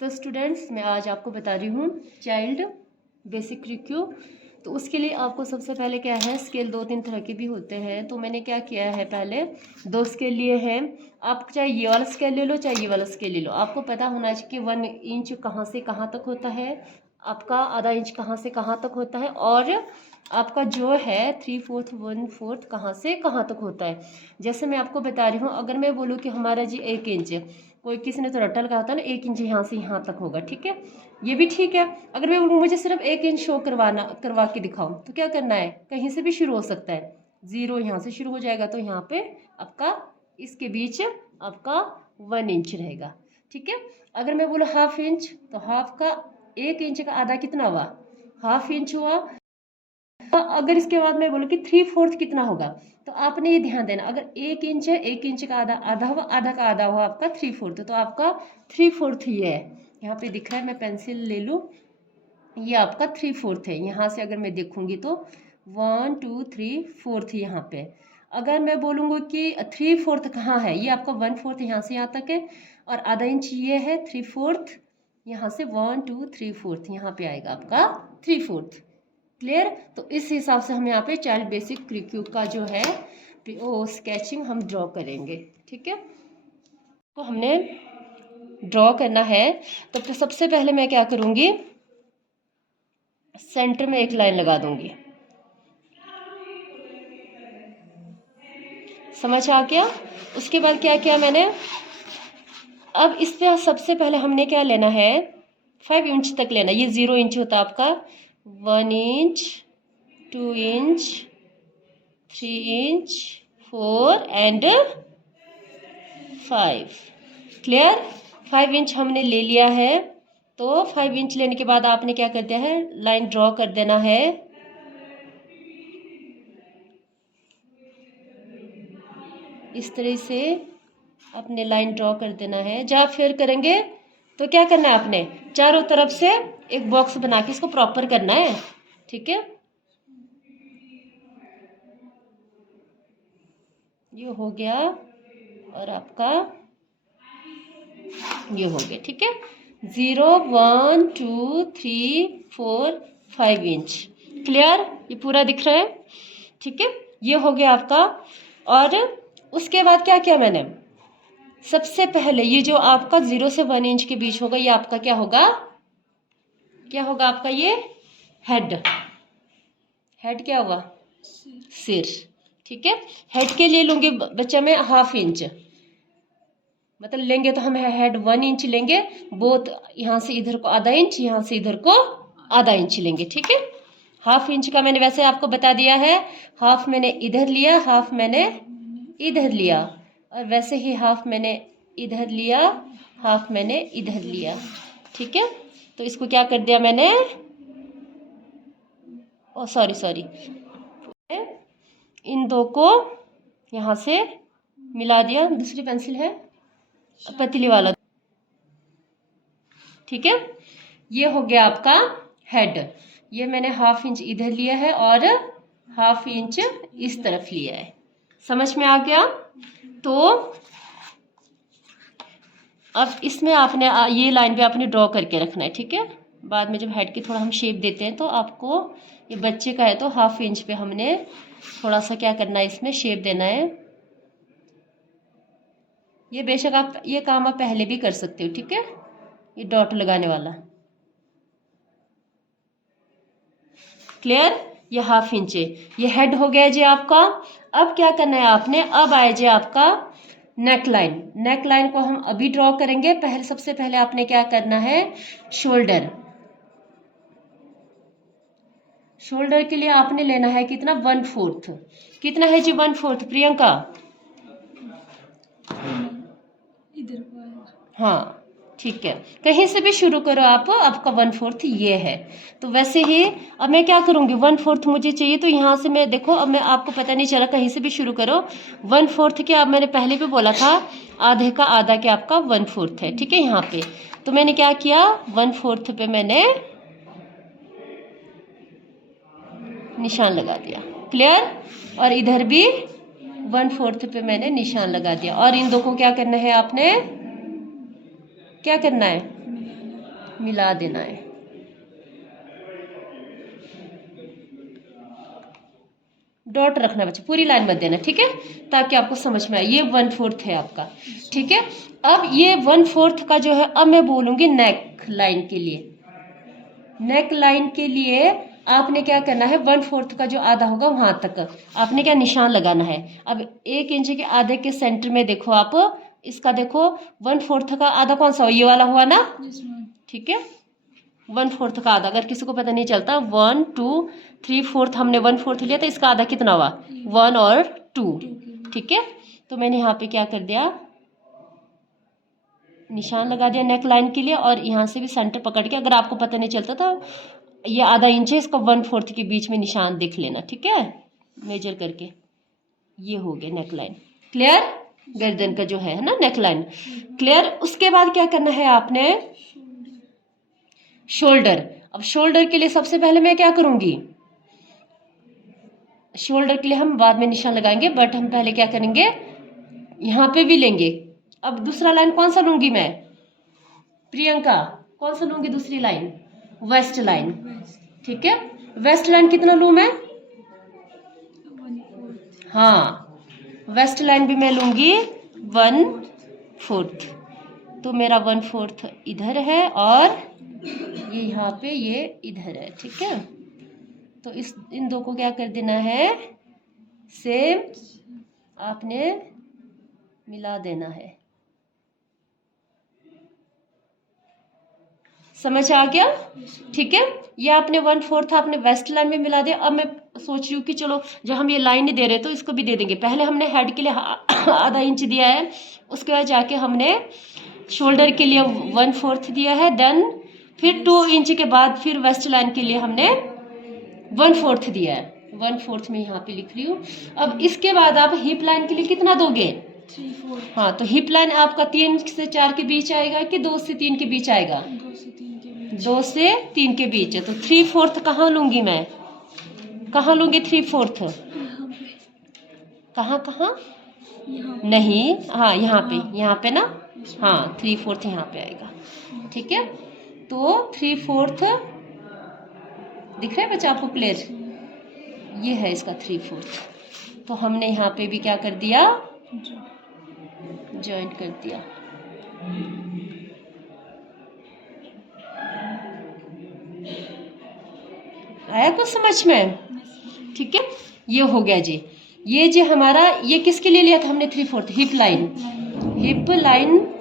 तो स्टूडेंट्स, मैं आज आपको बता रही हूँ चाइल्ड बेसिक रिक्यू। तो उसके लिए आपको सबसे पहले क्या है, स्केल 2-3 तरह के भी होते हैं। तो मैंने क्या किया है, पहले 2 स्केल लिए हैं। आप चाहे ये वाला स्केल ले लो, चाहे ये वाला स्केल ले लो। आपको पता होना चाहिए कि 1 इंच कहाँ से कहाँ तक होता है, आपका आधा इंच कहाँ से कहाँ तक होता है, और आपका जो है 3/4 1/4 कहाँ से कहाँ तक होता है। जैसे मैं आपको बता रही हूँ, अगर मैं बोलूँ कि हमारा जी 1 इंच, कोई किसी ने तो रट्टा लगाया था ना, 1 इंच यहाँ से यहाँ तक होगा, ठीक है, ये भी ठीक है। अगर मैं बोलूँ मुझे सिर्फ 1 इंच शो करवा के दिखाऊं, तो क्या करना है, कहीं से भी शुरू हो सकता है। 0 यहाँ से शुरू हो जाएगा, तो यहाँ पे आपका इसके बीच आपका 1 इंच रहेगा, ठीक है। अगर मैं बोलूँ 1/2 इंच, तो हाफ का 1 इंच का आधा कितना हुआ, 1/2 इंच हुआ। तो अगर इसके बाद मैं बोलूँ कि 3/4 कितना होगा, तो आपने ये ध्यान देना, अगर 1 इंच है, 1 इंच का आधा आधा हुआ, आधा का आधा हुआ आपका 3/4, तो आपका 3/4 ये है। यहाँ पे दिख रहा है, मैं पेंसिल ले लूँ, ये आपका 3/4 है। यहाँ से अगर मैं देखूंगी तो 1 2 3 4 यहाँ पे। अगर मैं बोलूँगी कि 3/4 कहाँ है, ये आपका 1/4 यहाँ से यहाँ तक है, और आधा इंच ये है 3/4, यहाँ से 1 2 3 4 यहाँ पे आएगा आपका 3/4। क्लियर। तो इस हिसाब से हम यहाँ पे चाइल्ड बेसिक रिक्यू का जो है वो स्केचिंग हम ड्रॉ करेंगे, ठीक है। तो हमने ड्रॉ करना है, तो फिर सबसे पहले मैं क्या करूँगी, सेंटर में एक लाइन लगा दूंगी। समझ आ गया। उसके बाद क्या किया मैंने, अब इस पे सबसे पहले हमने क्या लेना है, 5 इंच तक लेना। ये 0 इंच होता है आपका, 1 inch 2 inch 3 inch 4 and 5। Clear. 5 inch हमने ले लिया है। तो 5 इंच लेने के बाद आपने क्या कर दिया है, लाइन ड्रॉ कर देना है। इस तरह से अपने लाइन ड्रॉ कर देना है। जब फिर करेंगे तो क्या करना है, आपने चारों तरफ से एक बॉक्स बना के इसको प्रॉपर करना है, ठीक है। ये हो गया, और आपका ये हो गया, ठीक है। 0 1 2 3 4 5 इंच। क्लियर, ये पूरा दिख रहा है, ठीक है। ये हो गया आपका। और उसके बाद क्या किया मैंने, सबसे पहले ये जो आपका 0 से 1 इंच के बीच होगा, ये आपका क्या होगा, क्या होगा आपका, ये हेड। हेड क्या होगा, सिर, ठीक है। हेड के लिए लूंगी बच्चा मैं 1/2 इंच, मतलब लेंगे तो हम हेड 1 इंच लेंगे, बोथ यहाँ से इधर को आधा इंच, यहाँ से इधर को आधा इंच लेंगे, ठीक है। 1/2 इंच का मैंने वैसे आपको बता दिया है, हाफ मैंने इधर लिया, हाफ मैंने इधर लिया, और वैसे ही हाफ मैंने इधर लिया, हाफ मैंने इधर लिया, ठीक है। तो इसको क्या कर दिया मैंने, ओ सॉरी, इन दो को यहाँ से मिला दिया। दूसरी पेंसिल है पतली वाला, ठीक है। ये हो गया आपका हेड। ये मैंने 1/2 इंच इधर लिया है और 1/2 इंच इस तरफ लिया है। समझ में आ गया। तो अब इसमें आपने ये लाइन पे आपने ड्रॉ करके रखना है, ठीक है। बाद में जब हेड की थोड़ा हम शेप देते हैं, तो आपको ये बच्चे का है तो 1/2 इंच पे हमने थोड़ा सा क्या करना है, इसमें शेप देना है। ये बेशक आप ये काम आप पहले भी कर सकते हो, ठीक है, ये डॉट लगाने वाला। क्लियर। ये 1/2 इंच है, ये हेड हो गया जी आपका। अब क्या करना है आपने, अब आए जी आपका नेक लाइन। नेक लाइन को हम अभी ड्रॉ करेंगे। पहले सबसे पहले आपने क्या करना है, शोल्डर। शोल्डर के लिए आपने लेना है कितना, 1/4। कितना है जी 1/4 प्रियंका, इधर, हाँ ठीक है, कहीं से भी शुरू करो आप, आपका 1/4 ये है। तो वैसे ही अब मैं क्या करूंगी, 1/4 मुझे चाहिए, तो यहाँ से मैं देखो, अब मैं आपको पता नहीं चला, कहीं से भी शुरू करो। 1/4 के, अब मैंने पहले भी बोला था आधे का आधा के आपका 1/4 है, ठीक है। यहाँ पे तो मैंने क्या किया, 1/4 पे मैंने निशान लगा दिया। क्लियर। और इधर भी 1/4 पे मैंने निशान लगा दिया। और इन दो को क्या करना है आपने, क्या करना है, मिला देना है। डॉट रखना बच्चे, पूरी लाइन मत देना, ठीक है, ताकि आपको समझ में आए। ये 1/4 है आपका, ठीक है। अब ये 1/4 का जो है, अब मैं बोलूंगी नेक लाइन के लिए। नेक लाइन के लिए आपने क्या करना है, 1/4 का जो आधा होगा वहां तक आपने क्या निशान लगाना है। अब 1 इंच के आधे के सेंटर में देखो आप, इसका देखो 1/4 का आधा कौन सा, ये वाला हुआ ना, ठीक है। 1/4 का आधा, अगर किसी को पता नहीं चलता, 1 2 3/4 हमने 1/4 लिया, तो इसका आधा कितना हुआ, 1 और 2, ठीक है। तो मैंने यहाँ पे क्या कर दिया, निशान लगा दिया नेक लाइन के लिए, और यहाँ से भी सेंटर पकड़ के, अगर आपको पता नहीं चलता तो ये आधा इंच है, इसका 1/4 के बीच में निशान देख लेना, ठीक है, मेजर करके। ये हो गया नेक लाइन, क्लियर। गर्दन का जो है ना नेक लाइन, क्लियर। उसके बाद क्या करना है आपने, शोल्डर। अब शोल्डर के लिए सबसे पहले मैं क्या करूंगी, शोल्डर के लिए हम बाद में निशान लगाएंगे, बट हम पहले क्या करेंगे, यहाँ पे भी लेंगे। अब दूसरा लाइन कौन सा लूंगी मैं, प्रियंका कौन सा लूंगी दूसरी लाइन, वेस्ट लाइन, ठीक है। वेस्ट लाइन कितना लूं मैं, हाँ, वेस्ट लाइन भी मैं लूंगी 1/4। तो मेरा 1/4 इधर है, और ये यहाँ पे ये इधर है, ठीक है। तो इन दो को क्या कर देना है, सेम आपने मिला देना है। समझ आ गया, ठीक है। ये आपने 1/4 आपने वेस्ट लाइन में मिला दिया। अब मैं सोच रही हूँ कि चलो, जब हम ये लाइन नहीं दे रहे तो इसको भी दे देंगे। पहले हमने हेड के लिए आधा इंच दिया है, उसके बाद जाके हमने शोल्डर के लिए 1/4 दिया है, देन फिर 2 इंच के बाद फिर वेस्ट लाइन के लिए हमने 1/4 दिया है। 1/4 में यहाँ पे लिख रही हूँ। अब इसके बाद आप हिप लाइन के लिए कितना दोगे, 3/4। हाँ, तो हिप लाइन आपका 3 से 4 के बीच आएगा कि 2 से 3 के बीच आएगा, 2 से 3 के बीच है। तो 3/4 कहाँ लूंगी मैं, कहाँ लूंगी 3/4, कहाँ कहाँ, नहीं, हाँ यहाँ पे ना, हाँ 3/4 यहाँ पे आएगा, ठीक है। तो 3/4 दिख रहा है बच्चा आपको, क्लियर, ये है इसका 3/4। तो हमने यहाँ पे भी क्या कर दिया, ज्वाइंट कर दिया। आया कुछ समझ में, ठीक है। ये हो गया जी। ये जो हमारा, ये किसके लिए लिया था हमने 3/4, हिप लाइन। हिप लाइन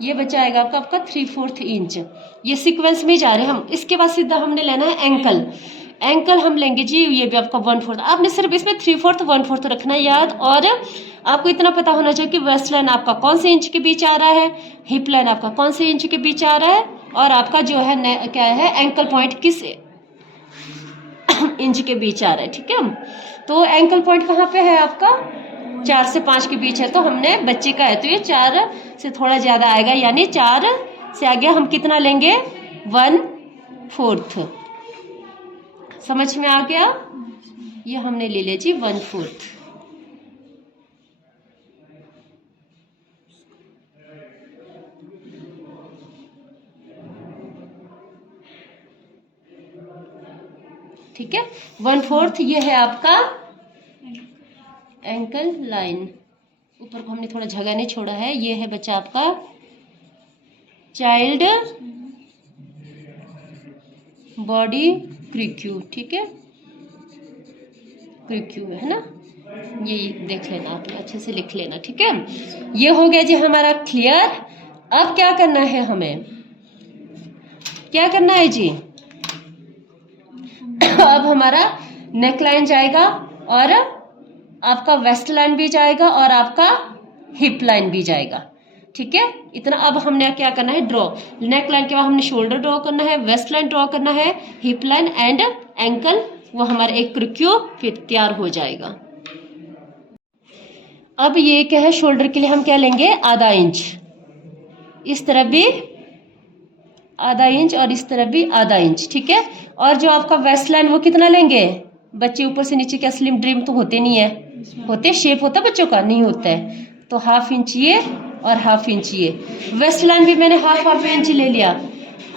ये बचा आएगा आपका 3/4 इंच। ये सीक्वेंस में जा रहे हैं हम। इसके बाद सीधा हमने लेना है एंकल। एंकल हम लेंगे जी, ये भी आपका 1/4। आपने सिर्फ इसमें 3/4 1/4 रखना है याद, और आपको इतना पता होना चाहिए कि वेस्ट लाइन आपका कौन से इंच के बीच आ रहा है, हिप लाइन आपका कौन से इंच के बीच आ रहा है, और आपका जो है क्या है, एंकल पॉइंट किस इंच के बीच आ रहा है, ठीक है। तो एंकल पॉइंट कहाँ पे है आपका, 4 से 5 के बीच है। तो हमने बच्चे का है तो ये 4 से थोड़ा ज्यादा आएगा, यानी 4 से आगे हम कितना लेंगे, 1/4। समझ में आ गया, ये हमने ले लिया जी 1/4। ठीक है, 1/4 ये है आपका एंकल लाइन। ऊपर को हमने थोड़ा जगह नहीं छोड़ा है। ये है बच्चा आपका चाइल्ड बॉडी क्रिक्यू, ठीक है, क्रिक्यू है ना, ये देख लेना आपने, अच्छे से लिख लेना, ठीक है। ये हो गया जी हमारा क्लियर। अब क्या करना है, हमें क्या करना है जी, अब हमारा नेक लाइन जाएगा, और आपका वेस्ट लाइन भी जाएगा, और आपका हिप लाइन भी जाएगा, ठीक है। इतना अब हमने क्या करना है, ड्रॉ। नेक लाइन के बाद हमने शोल्डर ड्रॉ करना है, वेस्ट लाइन ड्रॉ करना है, हिप लाइन एंड एंकल, वो हमारा एक क्रिक्यू फिर तैयार हो जाएगा। अब ये क्या है, शोल्डर के लिए हम क्या लेंगे, आधा इंच, इस तरफ भी आधा इंच और इस तरफ भी आधा इंच, ठीक है। और जो आपका वेस्ट लाइन वो कितना लेंगे, बच्चे ऊपर से नीचे क्या स्लिम ड्रीम तो होते नहीं है, होते शेप होता बच्चों का नहीं होता है, तो 1/2 इंच ये और 1/2 इंच ये। वेस्ट लाइन भी मैंने 1/2 इंच ले लिया।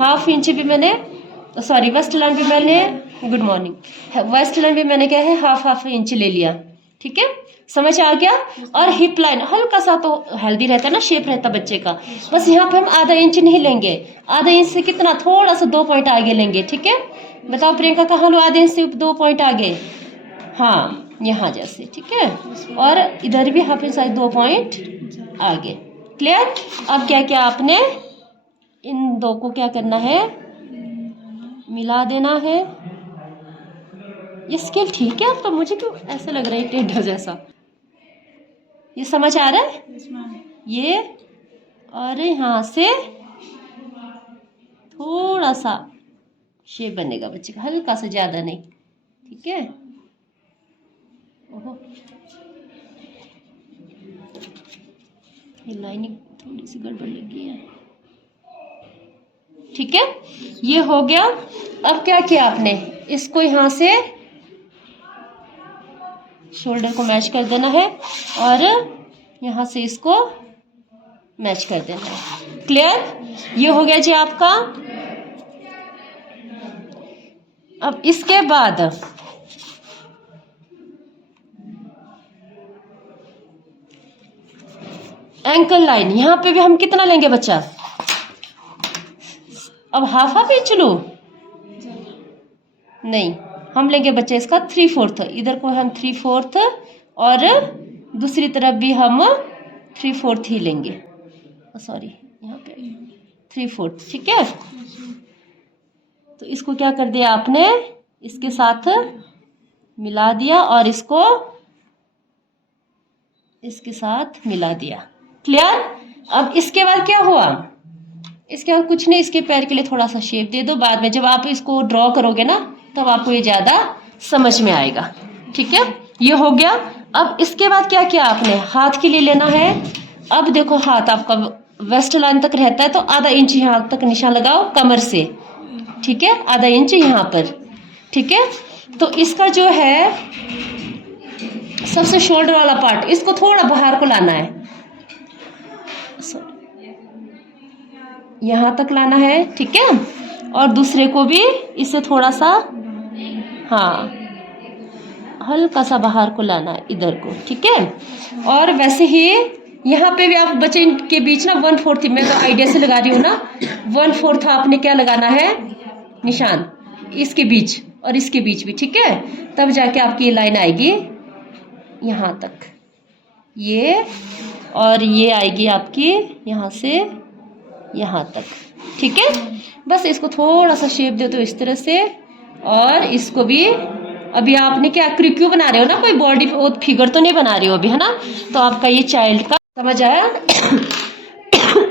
हाफ इंच भी मैंने, सॉरी वेस्ट लाइन भी मैंने, गुड मॉर्निंग, वेस्ट लाइन भी मैंने क्या है हाफ इंच ले लिया। ठीक है, समझ आ गया। और हिप लाइन हल्का सा तो हेल्दी रहता है ना, शेप रहता बच्चे का, बस यहाँ पे हम आधा इंच नहीं लेंगे, आधा इंच से कितना, थोड़ा सा 2 पॉइंट आगे लेंगे। ठीक है, बताओ प्रियंका कहाँ लो आधे इंच से 2 पॉइंट आगे, हाँ यहाँ जैसे। ठीक है, और इधर भी हाफ इंच साइज 2 पॉइंट आगे। क्लियर। अब क्या क्या आपने इन दो को क्या करना है, मिला देना है। ये स्केल ठीक है, अब तो मुझे क्यों ऐसा लग रहा है टेढ़ा जैसा, ये समझ आ रहा है? ये और यहाँ से थोड़ा सा शेप बनेगा बच्चे का, हल्का सा, ज्यादा नहीं। ठीक है, ओहो ये लाइनिंग थोड़ी सी गड़बड़ लगी है। ठीक है, ये हो गया। अब क्या किया आपने, इसको यहाँ से शोल्डर को मैच कर देना है और यहाँ से इसको मैच कर देना है। क्लियर। ये हो गया जी आपका। अब इसके बाद एंकल लाइन, यहां पे भी हम कितना लेंगे बच्चा, अब हाफ इंच लूं, नहीं हम लेंगे बच्चे इसका 3/4, इधर को हम 3/4 और दूसरी तरफ भी हम 3/4 ही लेंगे, सॉरी यहाँ पे 3/4। ठीक है, तो इसको क्या कर दिया आपने, इसके साथ मिला दिया और इसको इसके साथ मिला दिया। क्लियर। अब इसके बाद क्या हुआ, इसके बाद कुछ नहीं, इसके पैर के लिए थोड़ा सा शेप दे दो, बाद में जब आप इसको ड्रॉ करोगे ना तब आपको ये ज्यादा समझ में आएगा। ठीक है, ये हो गया। अब इसके बाद क्या किया आपने, हाथ के लिए लेना है। अब देखो हाथ आपका वेस्ट लाइन तक रहता है तो आधा इंच यहाँ तक निशान लगाओ कमर से। ठीक है, आधा इंच यहाँ पर। ठीक है, तो इसका जो है सबसे शोल्डर वाला पार्ट, इसको थोड़ा बाहर को लाना है, यहाँ तक लाना है। ठीक है, और दूसरे को भी इससे थोड़ा सा, हाँ हल्का सा बाहर को लाना है इधर को। ठीक है, और वैसे ही यहाँ पे भी आप बच्चे के बीच ना 1/4, मैं तो आइडिया से लगा रही हूँ ना, 1/4 आपने क्या लगाना है निशान, इसके बीच और इसके बीच भी। ठीक है, तब जाके आपकी ये लाइन आएगी यहाँ तक, ये और ये आएगी आपकी यहाँ से यहाँ तक। ठीक है, बस इसको थोड़ा सा शेप दे दो इस तरह से, और इसको भी अभी आपने क्या क्रिक्यू बना रहे हो ना, कोई बॉडी फिगर तो नहीं बना रहे हो अभी, है ना, तो आपका ये चाइल्ड का समझ आया।